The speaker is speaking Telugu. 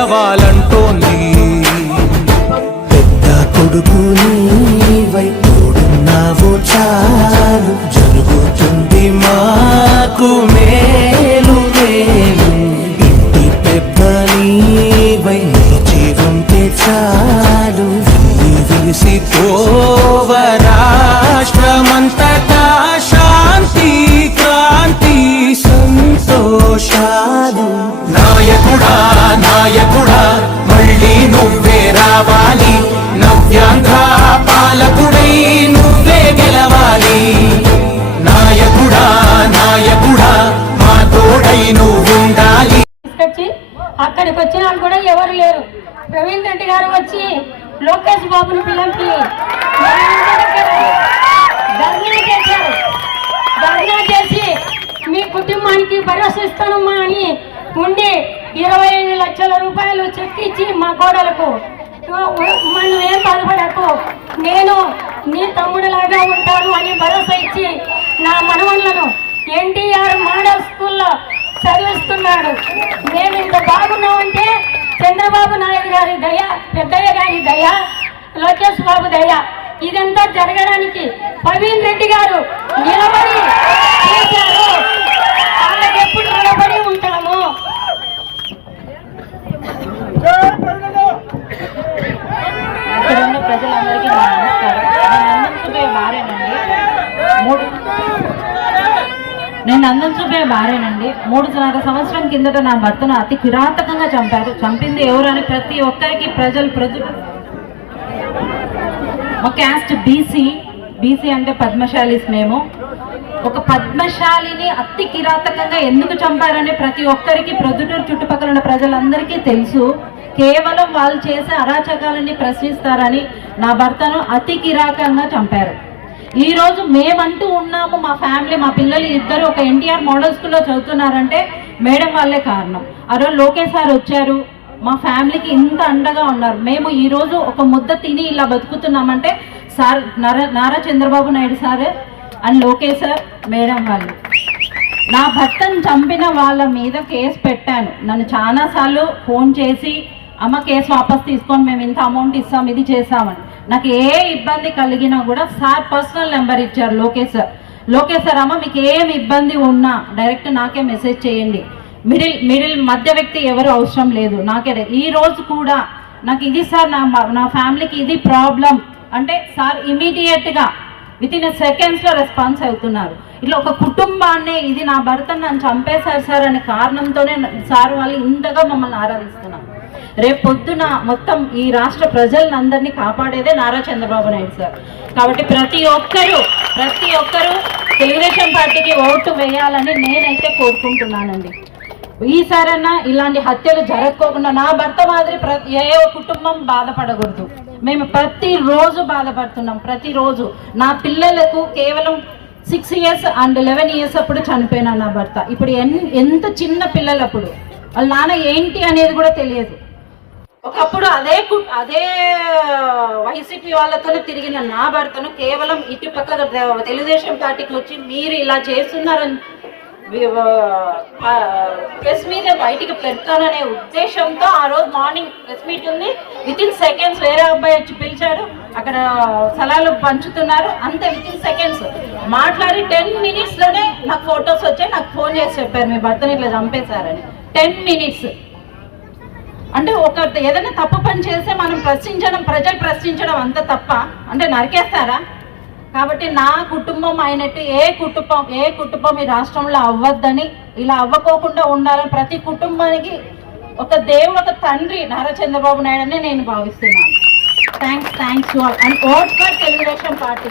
నువ్వే గెలవాలి. నవ్యాంధ్ర పాలకుడై నువ్వే గెలవాలి. నాయకుడా నాయకుడా మా తోడై నువ్వుండాలి. తీసుకొచ్చి అక్కడికి వచ్చిన వాళ్ళు కూడా ఎవరు లేరు. ప్రవీణ్ రెడ్డి గారు వచ్చి లోకేష్ బాబుని పిల్లలకి ధర్నా చేశారు. ధర్నా చేసి మీ కుటుంబానికి భరోసా ఇస్తానమ్మా అని ఉండి ఇరవై ఐదు లక్షల రూపాయలు చెక్ ఇచ్చి మా కోడలకు మనం ఏం బాధపడకు. నేను నీ తమ్ముడిలాగా ఉంటాను అని భరోసా ఇచ్చి నా మనవన్లను ఎన్టీఆర్ మోడల్ స్కూల్లో చదివిస్తున్నాడు. నేను ఇంత బాగున్నామంటే చంద్రబాబు నాయుడు గారి దయ పెద్దయ్య గారి దయ లోకేష్ బాబు దయ ఇదంతా జరగడానికి ప్రవీణ్ రెడ్డి గారు నిలబడి చేశారు వాళ్ళకి ఎప్పుడు నిలబడి ఉంటాము ఇక్కడ ఉన్న ప్రజలందరికీ నా నమస్కారం నేను అందం చూపే భార్యనండి. మూడు మూడున్నర సంవత్సరం కిందట నా భర్తను అతి కిరాతకంగా చంపారు. చంపింది ఎవరని ప్రతి ఒక్కరికి ప్రజలు ప్రజలు మా క్యాస్ట్ బీసీ. బీసీ అంటే పద్మశాలీస్ మేము. ఒక పద్మశాలిని అతి కిరాతకంగా ఎందుకు చంపారని ప్రతి ఒక్కరికి ప్రొద్దుటూరు చుట్టుపక్కల ఉన్న ప్రజలందరికీ తెలుసు. కేవలం వాళ్ళు చేసే అరాచకాలని ప్రశ్నిస్తారని నా భర్తను అతి కిరాకంగా చంపారు. ఈ రోజు మేమంటూ ఉన్నాము మా ఫ్యామిలీ మా పిల్లలు ఇద్దరు ఒక ఎన్టీఆర్ మోడల్ స్కూల్లో చదువుతున్నారంటే మేడం వాళ్ళే కారణం. ఆ రోజు లోకేష్ సార్ వచ్చారు మా ఫ్యామిలీకి ఇంత అండగా ఉన్నారు. మేము ఈ రోజు ఒక ముద్ద తిని ఇలా బతుకుతున్నామంటే sir Nara Nara Chandrababu Naidu sir and Lokesh sir madam వాళ్ళు. నా భర్తను చంపిన వాళ్ళ మీద కేసు పెట్టాను. నన్ను చాలాసార్లు ఫోన్ చేసి అమ్మ కేసు వాపస్ తీసుకొని మేము ఇంత అమౌంట్ ఇస్తాం ఇది చేస్తామని. నాకు ఏ ఇబ్బంది కలిగినా కూడా సార్ పర్సనల్ నెంబర్ ఇచ్చారు లోకేష్ సార్. లోకేష్ సార్ అమ్మ మీకు ఏం ఇబ్బంది ఉన్నా డైరెక్ట్ నాకే మెసేజ్ చేయండి. మిడిల్ మిడిల్ మధ్య వ్యక్తి ఎవరు అవసరం లేదు. నాకే ఈ రోజు కూడా నాకు ఇది సార్ నా నా ఫ్యామిలీకి ఇది ప్రాబ్లం. అంటే సార్ ఇమీడియట్గా విత్ ఇన్ సెకండ్స్లో రెస్పాన్స్ అవుతున్నారు. ఇట్లా ఒక కుటుంబాన్ని ఇది నా భర్త నన్ను చంపేశారు సార్ అనే కారణంతోనే సార్ వాళ్ళు ఇంతగా మమ్మల్ని ఆరాధిస్తున్నారు. రేపు పొద్దున మొత్తం ఈ రాష్ట్ర ప్రజలందరినీ కాపాడేదే నారా చంద్రబాబు నాయుడు సార్. కాబట్టి ప్రతి ఒక్కరూ ప్రతి ఒక్కరూ తెలుగుదేశం పార్టీకి ఓటు వేయాలని నేనైతే కోరుకుంటున్నానండి. ఈసారన్నా ఇలాంటి హత్యలు జరగకోకుండా నా భర్త మాదిరి ప్రతి ఏ కుటుంబం బాధపడకూడదు. మేము ప్రతిరోజు బాధపడుతున్నాం ప్రతిరోజు. నా పిల్లలకు కేవలం six years and eleven years అప్పుడు చనిపోయినా నా భర్త. ఇప్పుడు ఎన్ ఎంత చిన్న పిల్లలప్పుడు. వాళ్ళ నాన్న ఏంటి అనేది కూడా తెలియదు. ఒకప్పుడు అదే అదే వైసీపీ వాళ్ళతోనే తిరిగిన నా భర్తను కేవలం ఇటు పక్క తెలుగుదేశం పార్టీకి వచ్చి మీరు ఇలా చేస్తున్నారని ప్రెస్ మీద బయటికి పెడతాననే ఉద్దేశంతో ఆ రోజు మార్నింగ్ ప్రెస్ మీట్ ఉంది. విత్ ఇన్ సెకండ్స్ వేరే అబ్బాయి వచ్చి పిలిచాడు. అక్కడ స్థలాలు పంచుతున్నారు. అంతే విత్ ఇన్ సెకండ్స్ మాట్లాడి టెన్ మినిట్స్లోనే నాకు ఫొటోస్ వచ్చాయి. నాకు ఫోన్ చేసి చెప్పారు మీ భర్తను ఇట్లా చంపేశారని. టెన్ మినిట్స్ అంటే ఒక ఏదైనా తప్పు పని చేస్తే మనం ప్రశ్నించడం ప్రజలు ప్రశ్నించడం అంత తప్ప అంటే నరికేస్తారా కాబట్టి నా కుటుంబం అయినట్టు ఏ కుటుంబం ఏ కుటుంబం ఈ రాష్ట్రంలో అవ్వద్దని ఇలా అవ్వకోకుండా ఉండాలని ప్రతి కుటుంబానికి ఒక దేవుడు ఒక తండ్రి నారా చంద్రబాబు నాయుడు అని నేను భావిస్తున్నాను thanks thanks to all and vote for Telugu Desam party